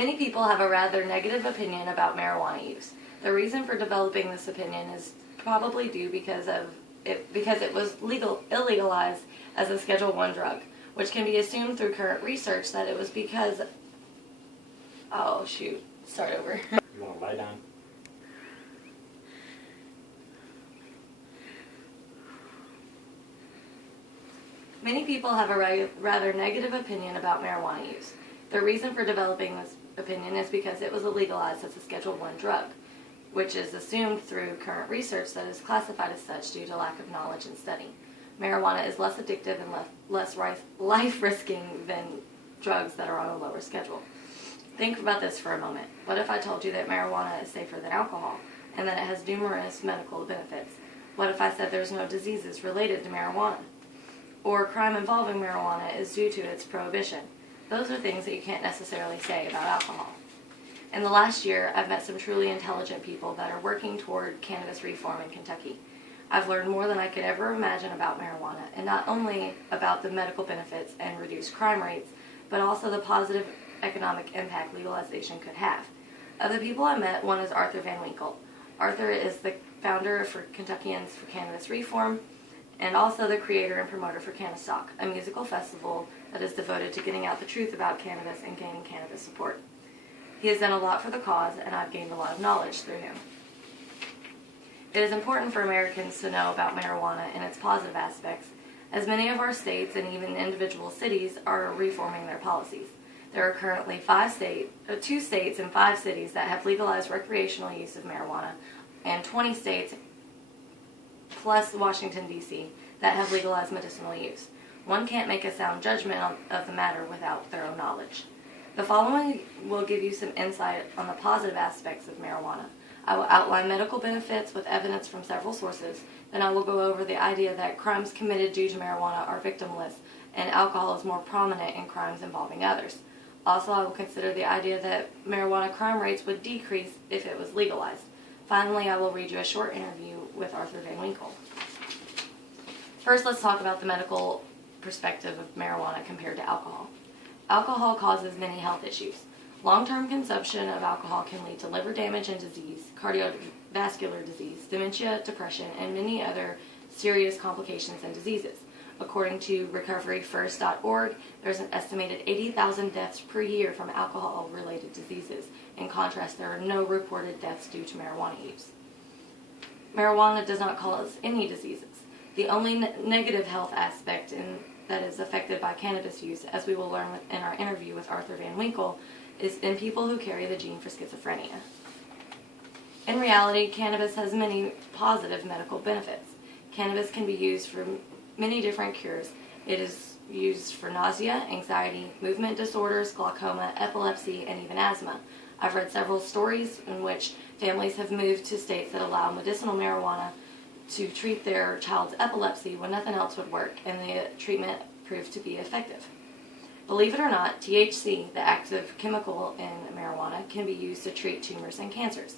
Many people have a rather negative opinion about marijuana use. The reason for developing this opinion is probably due because it was illegalized as a Schedule I drug, which can be assumed through current research that it was because... Oh, shoot. Start over. You want to lie down? Many people have a rather negative opinion about marijuana use. The reason for developing this opinion is because it was legalized as a Schedule I drug, which is assumed through current research that is classified as such due to lack of knowledge and study. Marijuana is less addictive and less life-risking than drugs that are on a lower schedule. Think about this for a moment. What if I told you that marijuana is safer than alcohol and that it has numerous medical benefits? What if I said there's no diseases related to marijuana? Or crime involving marijuana is due to its prohibition? Those are things that you can't necessarily say about alcohol. In the last year, I've met some truly intelligent people that are working toward cannabis reform in Kentucky. I've learned more than I could ever imagine about marijuana, and not only about the medical benefits and reduced crime rates, but also the positive economic impact legalization could have. Of the people I met, one is Arthur Van Winkle. Arthur is the founder for Kentuckians for Cannabis Reform, and also the creator and promoter for Cannastock, a musical festival that is devoted to getting out the truth about cannabis and gaining cannabis support. He has done a lot for the cause, and I've gained a lot of knowledge through him. It is important for Americans to know about marijuana and its positive aspects, as many of our states and even individual cities are reforming their policies. There are currently 2 states and 5 cities that have legalized recreational use of marijuana, and 20 states plus Washington, D.C., that have legalized medicinal use. One can't make a sound judgment of the matter without thorough knowledge. The following will give you some insight on the positive aspects of marijuana. I will outline medical benefits with evidence from several sources. Then I will go over the idea that crimes committed due to marijuana are victimless, and alcohol is more prominent in crimes involving others. Also, I will consider the idea that marijuana crime rates would decrease if it was legalized. Finally, I will read you a short interview with Arthur Van Winkle. First, let's talk about the medical perspective of marijuana compared to alcohol. Alcohol causes many health issues. Long-term consumption of alcohol can lead to liver damage and disease, cardiovascular disease, dementia, depression, and many other serious complications and diseases. According to recoveryfirst.org, there's an estimated 80,000 deaths per year from alcohol-related diseases. In contrast, there are no reported deaths due to marijuana use. Marijuana does not cause any diseases. The only negative health aspect that is affected by cannabis use, as we will learn in our interview with Arthur Van Winkle, is in people who carry the gene for schizophrenia. In reality, cannabis has many positive medical benefits. Cannabis can be used for many different cures. It is used for nausea, anxiety, movement disorders, glaucoma, epilepsy, and even asthma. I've read several stories in which families have moved to states that allow medicinal marijuana to treat their child's epilepsy when nothing else would work, and the treatment proved to be effective. Believe it or not, THC, the active chemical in marijuana, can be used to treat tumors and cancers.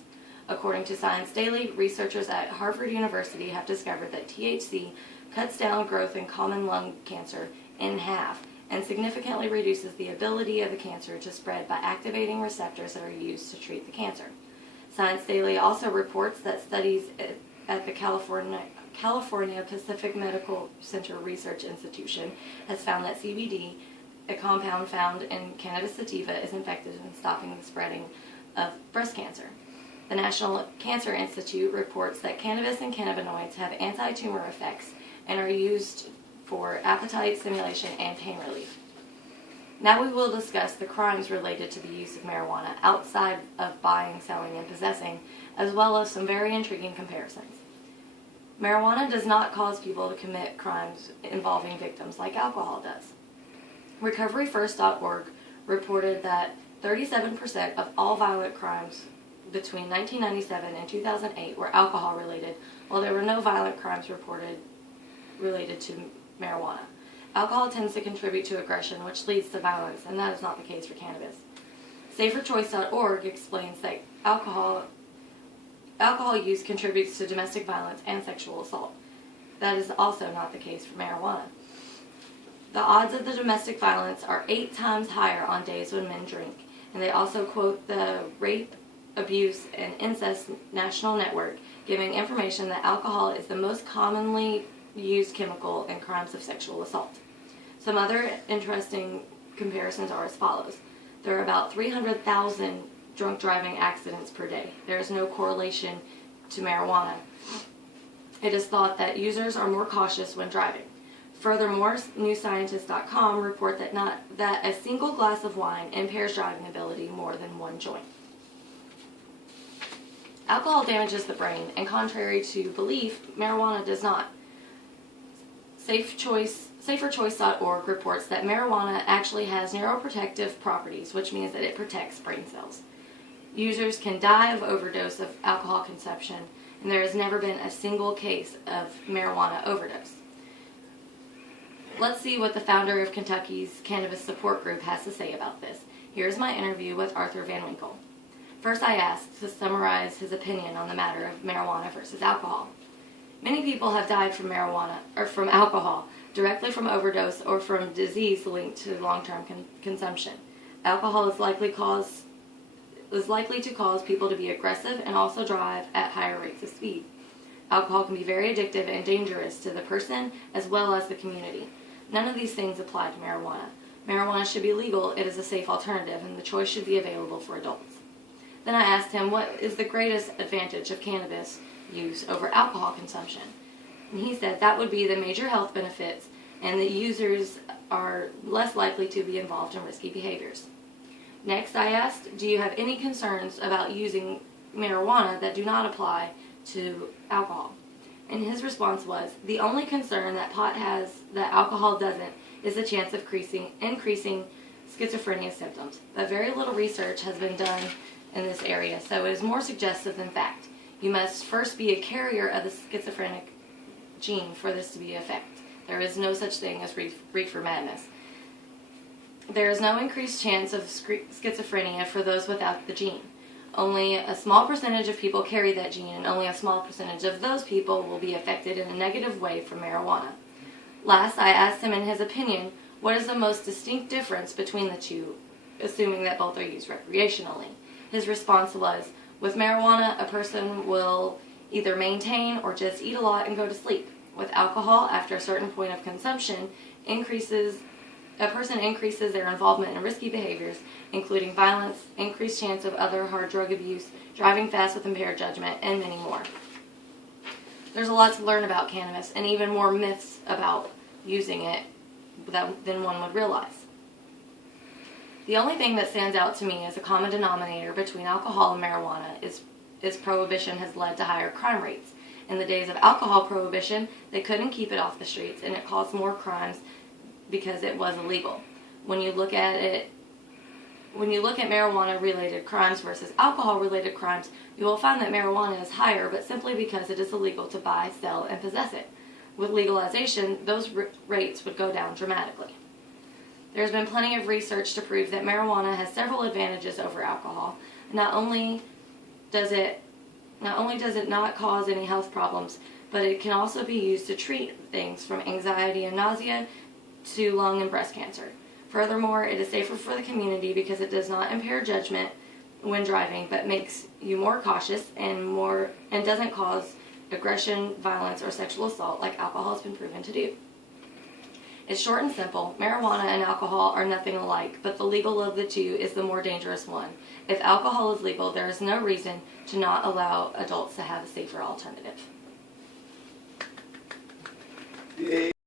According to Science Daily, researchers at Harvard University have discovered that THC cuts down growth in common lung cancer in half and significantly reduces the ability of the cancer to spread by activating receptors that are used to treat the cancer. Science Daily also reports that studies at the California Pacific Medical Center Research Institution has found that CBD, a compound found in cannabis sativa, is effective in stopping the spreading of breast cancer. The National Cancer Institute reports that cannabis and cannabinoids have anti-tumor effects and are used for appetite stimulation and pain relief. Now we will discuss the crimes related to the use of marijuana outside of buying, selling, and possessing, as well as some very intriguing comparisons. Marijuana does not cause people to commit crimes involving victims like alcohol does. RecoveryFirst.org reported that 37% of all violent crimes between 1997 and 2008 were alcohol-related, while there were no violent crimes reported related to marijuana. Alcohol tends to contribute to aggression, which leads to violence, and that is not the case for cannabis. SaferChoice.org explains that alcohol use contributes to domestic violence and sexual assault. That is also not the case for marijuana. The odds of the domestic violence are 8 times higher on days when men drink, And they also quote the Rape, Abuse, and Incest National Network, giving information that alcohol is the most commonly used chemical in crimes of sexual assault. Some other interesting comparisons are as follows. There are about 300,000 drunk driving accidents per day. There is no correlation to marijuana. It is thought that users are more cautious when driving. Furthermore, NewScientist.com report that a single glass of wine impairs driving ability more than one joint. Alcohol damages the brain, and contrary to belief, marijuana does not. SaferChoice.org reports that marijuana actually has neuroprotective properties, which means that it protects brain cells. Users can die of overdose of alcohol consumption, and there has never been a single case of marijuana overdose. Let's see what the founder of Kentucky's Cannabis Support Group has to say about this. Here's my interview with Arthur Van Winkle. First, I asked to summarize his opinion on the matter of marijuana versus alcohol. Many people have died from marijuana or from alcohol, directly from overdose or from disease linked to long-term consumption. Alcohol is likely to cause people to be aggressive and also drive at higher rates of speed. Alcohol can be very addictive and dangerous to the person as well as the community. None of these things apply to marijuana. Marijuana should be legal, it is a safe alternative, and the choice should be available for adults. Then I asked him what is the greatest advantage of cannabis use over alcohol consumption. And he said that would be the major health benefits, and that users are less likely to be involved in risky behaviors. Next, I asked, do you have any concerns about using marijuana that do not apply to alcohol? And his response was, the only concern that pot has that alcohol doesn't is the chance of increasing schizophrenia symptoms. But very little research has been done in this area, so it is more suggestive than fact. You must first be a carrier of the schizophrenic gene for this to be an effect. There is no such thing as reefer madness. There is no increased chance of schizophrenia for those without the gene. Only a small percentage of people carry that gene, and only a small percentage of those people will be affected in a negative way from marijuana. Last, I asked him in his opinion, what is the most distinct difference between the two, assuming that both are used recreationally? His response was, with marijuana, a person will either maintain or just eat a lot and go to sleep. With alcohol, after a certain point of consumption, a person increases their involvement in risky behaviors, including violence, increased chance of other hard drug abuse, driving fast with impaired judgment, and many more. There's a lot to learn about cannabis, and even more myths about using it than one would realize. The only thing that stands out to me as a common denominator between alcohol and marijuana is prohibition has led to higher crime rates. In the days of alcohol prohibition, they couldn't keep it off the streets, and it caused more crimes because it was illegal. When you look at marijuana-related crimes versus alcohol-related crimes, you will find that marijuana is higher, but simply because it is illegal to buy, sell, and possess it. With legalization, those rates would go down dramatically. There's been plenty of research to prove that marijuana has several advantages over alcohol. Not only does it not cause any health problems, but it can also be used to treat things from anxiety and nausea to lung and breast cancer. Furthermore, it is safer for the community because it does not impair judgment when driving, but makes you more cautious and doesn't cause aggression, violence, or sexual assault like alcohol has been proven to do. It's short and simple. Marijuana and alcohol are nothing alike, but the legal of the two is the more dangerous one. If alcohol is legal, there is no reason to not allow adults to have a safer alternative.